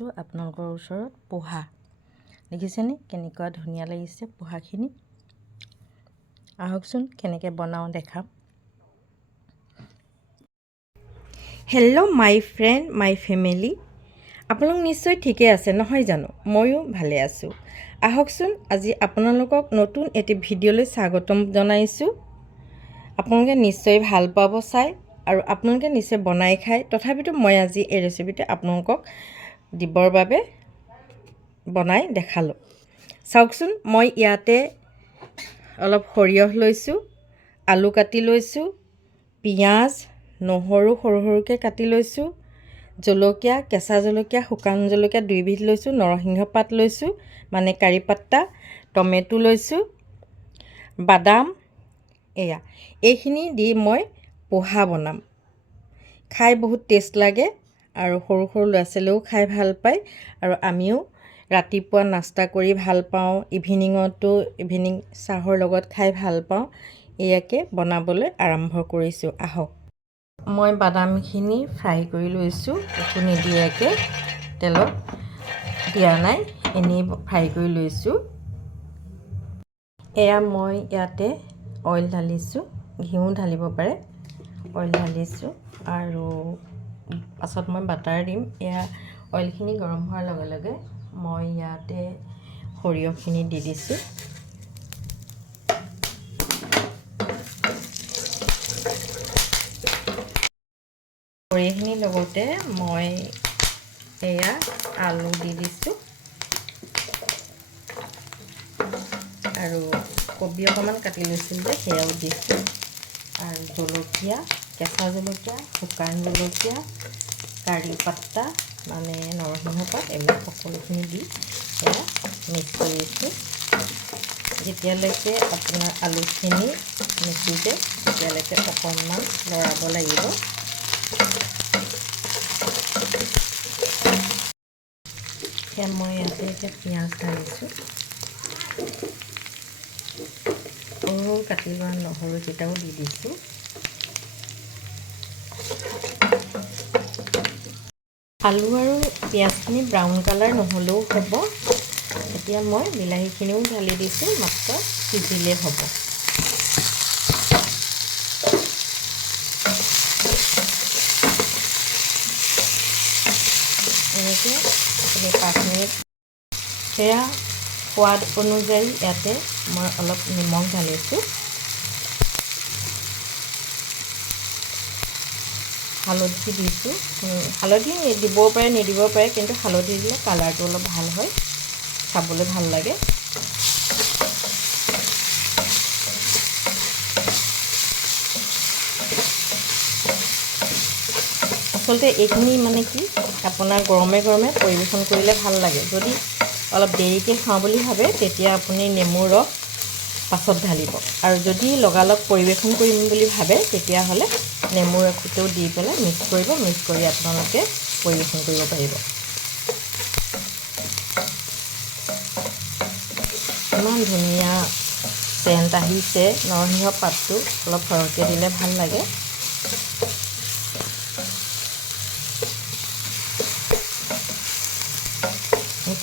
আছোঁ আপোনালোকৰ ওচৰত পোহা। দেখিছেনে কেনেকুৱা ধুনীয়া লাগিছে পোহাখিনি। আহকচোন কেনেকৈ বনাওঁ দেখাম। Hello' my friend my family, আপোনালোক নিশ্চয় ঠিকে আছে নহয় জানো? ময়ো ভালে আছোঁ। আহকচোন আজি আপোনালোকক নতুন এটি ভিডিঅ'লৈ স্বাগতম জনাইছোঁ। আপোনালোকে নিশ্চয় ভাল পাব চাই আৰু আপোনালোকে নিশ্চয় বনাই খায়। তথাপিতো মই আজি এই ৰেচিপিটো আপোনালোকক দিবৰ বাবে বনাই দেখালোঁ। চাওকচোন, মই ইয়াতে অলপ সৰিয়হ লৈছোঁ, আলু কাটি লৈছোঁ, পিঁয়াজ নহৰু সৰু সৰুকৈ কাটি লৈছোঁ, জলকীয়া কেঁচা জলকীয়া শুকান জলকীয়া দুইবিধ লৈছোঁ, নৰসিংহ পাত লৈছোঁ মানে কাৰি পাত্তা, টমেটো লৈছোঁ, বাদাম। এইখিনি দি মই পোহা বনাম। খাই বহুত টেষ্ট লাগে আৰু সৰু সৰু ল'ৰা ছোৱালীয়েও খাই ভাল পায় আৰু আমিও ৰাতিপুৱা নাস্তা কৰি ভাল পাওঁ, ইভিনিং চাহৰ লগত খাই ভাল পাওঁ। এয়াকে বনাবলৈ আৰম্ভ কৰিছোঁ। আহক। মই বাদামখিনি ফ্ৰাই কৰি লৈছোঁ, একো নিদিয়াকৈ, তেলত দিয়া নাই, এনেই ফ্ৰাই কৰি লৈছোঁ। এয়া মই ইয়াতে অইল ঢালিছোঁ, ঘিউ ঢালিব পাৰে, অইল ঢালিছোঁ আৰু পাছত মই বাটাৰ দিম। এয়া অইলখিনি গৰম হোৱাৰ লগে লগে মই ইয়াতে সৰিয়হখিনি দি দিছোঁ। সৰিয়হখিনিৰ লগতে মই এয়া আলু দি দিছোঁ আৰু কবি অকণমান কাটি লৈছিলোঁ যে সেয়াও দিছোঁ আৰু জলকীয়া কেঁচা জলকীয়া শুকান জলকীয়া কাৰি পাত্তা মানে নৰসিংহ পাত এইবিলাক সকলোখিনি দি সেয়া মিক্স কৰিছোঁ। যেতিয়ালৈকে আপোনাৰ আলুখিনি নিসিজে তেতিয়ালৈকে অকণমান লৰাব লাগিব। সেয়া মই ইয়াতে এতিয়া পিঁয়াজ ঢালিছোঁ, সৰু কাটি লোৱা নহৰুকেইটাও দি দিছোঁ। আলু আৰু পিঁয়াজখিনি ব্ৰাউন কালাৰ নহ'লেও হ'ব। এতিয়া মই বিলাহীখিনিও ঢালি দিছোঁ, মাত্ৰ সিজিলে হ'ব। এনেকৈ আপুনি 5 মিনিট। সেয়া সোৱাদ অনুযায়ী ইয়াতে মই অলপ নিমখ ঢালিছোঁ, হালধি দিছোঁ। হালধি দিবও পাৰে নিদিবও পাৰে, কিন্তু হালধি দিলে কালাৰটো অলপ ভাল হয়, খাবলৈ ভাল লাগে। আচলতে এইখিনি মানে কি আপোনাৰ গৰমে গৰমে পৰিৱেশন কৰিলে ভাল লাগে। যদি অলপ দেৰিকৈ খাওঁ বুলি ভাবে তেতিয়া আপুনি নেমুৰ ৰস পাছত ঢালিব, আৰু যদি লগালগ পৰিৱেশন কৰিম বুলি ভাবে তেতিয়াহ'লে নেমুৰ ৰসটো দি পেলাই মিক্স কৰিব, মিক্স কৰি আপোনালোকে পৰিৱেশন কৰিব পাৰিব। ইমান ধুনীয়া চেণ্ট আহিছে, নৰসিংহ পাতটো অলপ সৰহকৈ দিলে ভাল লাগে।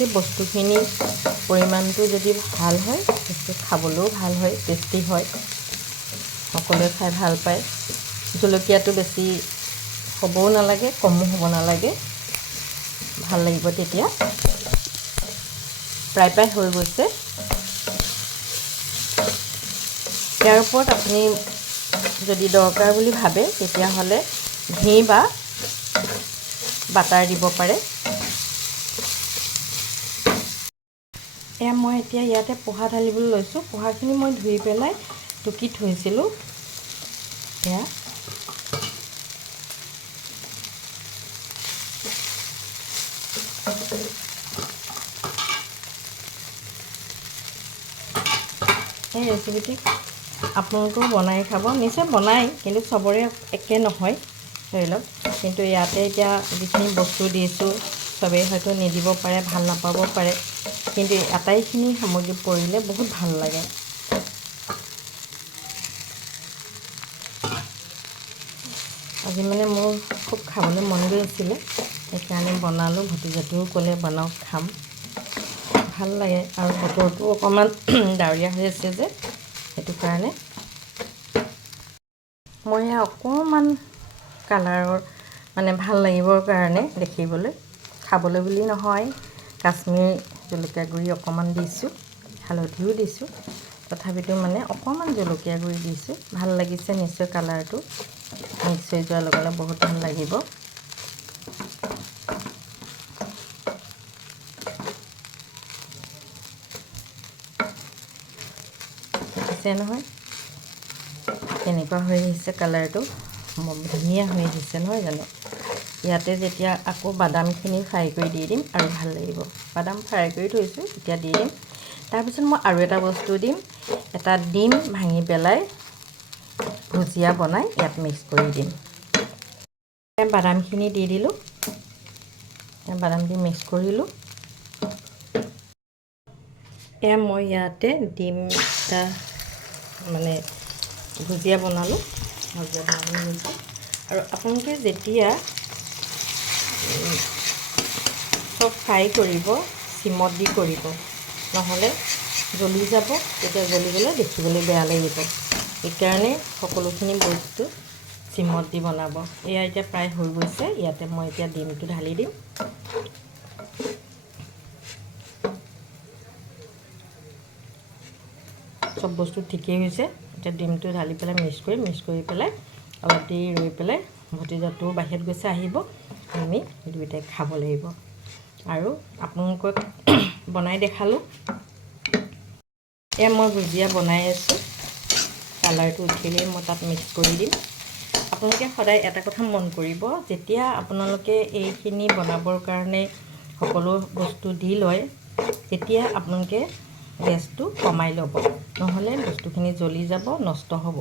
এই বস্তুখিনি পৰিমাণটো যদি ভাল হয় বস্তু খাবলৈও ভাল হয়, টেষ্টি হয়, সকলোৱে খাই ভাল পায়। জলকীয়াটো বেছি হ'বও নালাগে, কমো হ'ব নালাগে, ভাল লাগিব তেতিয়া। প্ৰায় হৈ গৈছে। ইয়াৰ ওপৰত আপুনি যদি দৰকাৰ বুলি ভাবে তেতিয়াহ'লে ঘি বা বাটাৰ দিব পাৰে। এয়া মই এতিয়া ইয়াতে পোহা ঢালিবলৈ লৈছোঁ। পোহাখিনি মই ধুই পেলাই টুকি থৈছিলোঁ। এয়া এই ৰেচিপিটি আপোনালোকেও বনাই খাব, নিশ্চয় বনাই, কিন্তু চবৰে একে নহয় ধৰি লওক। কিন্তু ইয়াতে এতিয়া যিখিনি বস্তু দিছোঁ চবেই হয়তো নিদিব পাৰে, ভাল নাপাব পাৰে, কিন্তু আটাইখিনি সামগ্ৰী পৰিলে বহুত ভাল লাগে। আজি মানে মোৰ খুব খাবলৈ মন গৈ আছিলে, সেইকাৰণে বনালোঁ। ভতিজাটোও ক'লে বনাওক খাম, ভাল লাগে। আৰু বতৰটো অকণমান ডাৱৰীয়া হৈ আছে যে, সেইটো কাৰণে মই অকণমান কালাৰৰ মানে ভাল লাগিবৰ কাৰণে দেখিবলৈ, খাবলৈ বুলি নহয়, কাশ্মীৰী জলকীয়া গুড়ি অকণমান দিছোঁ, হালধিও দিছোঁ, তথাপিতো মানে অকণমান জলকীয়া গুড়ি দিছোঁ। ভাল লাগিছে নিশ্চয়, কালাৰটো মিক্স হৈ যোৱাৰ লগে লগে বহুত ভাল লাগিব। দেখিছে নহয় কেনেকুৱা হৈ আহিছে কালাৰটো, ধুনীয়া হৈ আহিছে নহয় জানো। ইয়াতে যেতিয়া আকৌ বাদামখিনি ফ্ৰাই কৰি দি দিম আৰু ভাল লাগিব। বাদাম ফ্ৰাই কৰি থৈছোঁ, এতিয়া দি দিম। তাৰপিছত মই আৰু এটা বস্তু দিম, এটা ডিম ভাঙি পেলাই ভুজিয়া বনাই ইয়াত মিক্স কৰি দিম। বাদামখিনি দি দিলোঁ, বাদাম দি মিক্স কৰিলোঁ। এয়া মই ইয়াতে ডিম এটা মানে ভুজিয়া বনালোঁ, আৰু আপোনালোকে যেতিয়া চব ফ্ৰাই কৰিব চিমত দি কৰিব, নহ'লে জ্বলি যাব, তেতিয়া জ্বলি গ'লে দেখিবলৈ বেয়া লাগিব। সেইকাৰণে সকলোখিনি বস্তু চিমত দি বনাব। এয়া এতিয়া প্ৰায় হৈ গৈছে, ইয়াতে মই এতিয়া ডিমটো ঢালি দিম। চব বস্তু ঠিকেই হৈছে, এতিয়া ডিমটো ঢালি পেলাই মিক্স কৰি পেলাই অলপ দেৰি ৰৈ পেলাই, ভতিজাটোও বাহিৰত গৈছে, আহিব, আমি দুয়োটাই খাব লাগিব। আৰু আপোনালোকক বনাই দেখালোঁ। এয়া মই ভুজিয়া বনাই আছোঁ, কালাৰটো উঠিলেই মই তাত মিক্স কৰি দিম। আপোনালোকে সদায় এটা কথা মন কৰিব, যেতিয়া আপোনালোকে এইখিনি বনাবৰ কাৰণে সকলো বস্তু দি লয়, তেতিয়া আপোনালোকে গেছটো কমাই ল'ব, নহ'লে বস্তুখিনি জ্বলি যাব, নষ্ট হ'ব।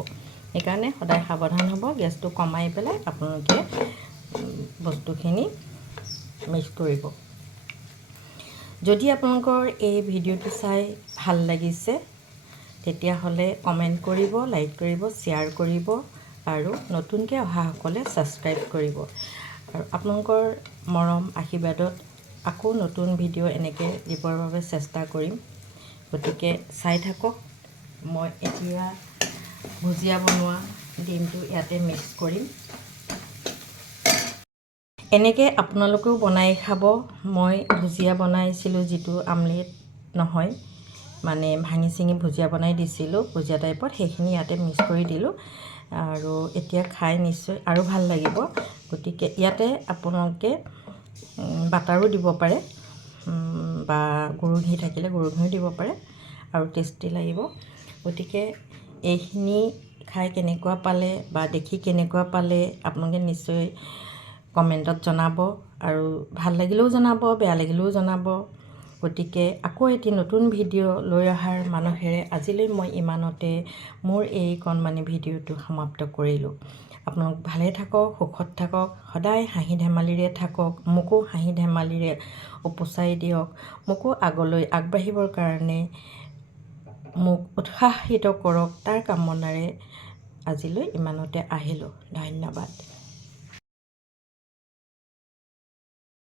সেইকাৰণে সদায় সাৱধান হ'ব, গেছটো কমাই পেলাই আপোনালোকে বস্তুখিনি মিক্স কৰিব। যদি আপোনালোকৰ এই ভিডিঅ'টো চাই ভাল লাগিছে, তেতিয়াহ'লে কমেণ্ট কৰিব, লাইক কৰিব, শ্বেয়াৰ কৰিব, আৰু নতুনকৈ অহাসকলে ছাবস্ক্ৰাইব কৰিব। আৰু আপোনালোকৰ মৰম আশীৰ্বাদত আকৌ নতুন ভিডিঅ' এনেকৈ দিবৰ বাবে চেষ্টা কৰিম। গতিকে চাই থাকক। মই এতিয়া ভুজিয়া বনোৱা ডিমটো ইয়াতে মিক্স কৰিম। এনেকৈ আপোনালোকেও বনাই খাব। মই ভুজিয়া বনাইছিলোঁ, যিটো আমলেট নহয়, মানে ভাঙি চিঙি ভুজিয়া বনাই দিছিলোঁ, ভুজিয়া টাইপত, সেইখিনি ইয়াতে মিক্স কৰি দিলোঁ। আৰু এতিয়া খাই নিশ্চয় আৰু ভাল লাগিব। গতিকে ইয়াতে আপোনালোকে বাটাৰো দিব পাৰে, বা গৰু ঘি থাকিলে গৰু ঘিও দিব পাৰে, আৰু টেষ্টি লাগিব। গতিকে এইখিনি খাই কেনেকুৱা পালে বা দেখি কেনেকুৱা পালে আপোনালোকে নিশ্চয় কমেণ্টত জনাব, আৰু ভাল লাগিলেও জনাব, বেয়া লাগিলেও জনাব। গতিকে আকৌ এটি নতুন ভিডিঅ' লৈ অহাৰ মানসেৰে আজিলৈ মই ইমানতে মোৰ এই কণমানি ভিডিঅ'টো সমাপ্ত কৰিলোঁ। আপোনালোক ভালে থাকক, সুখত থাকক, সদায় হাঁহি ধেমালিৰে থাকক, মোকো হাঁহি ধেমালিৰে উপচাই দিয়ক, মোকো আগলৈ আগবাঢ়িবৰ কাৰণে মোক উৎসাহিত কৰক, তাৰ কামনাৰে আজিলৈ ইমানতে আহিলোঁ। ধন্যবাদ।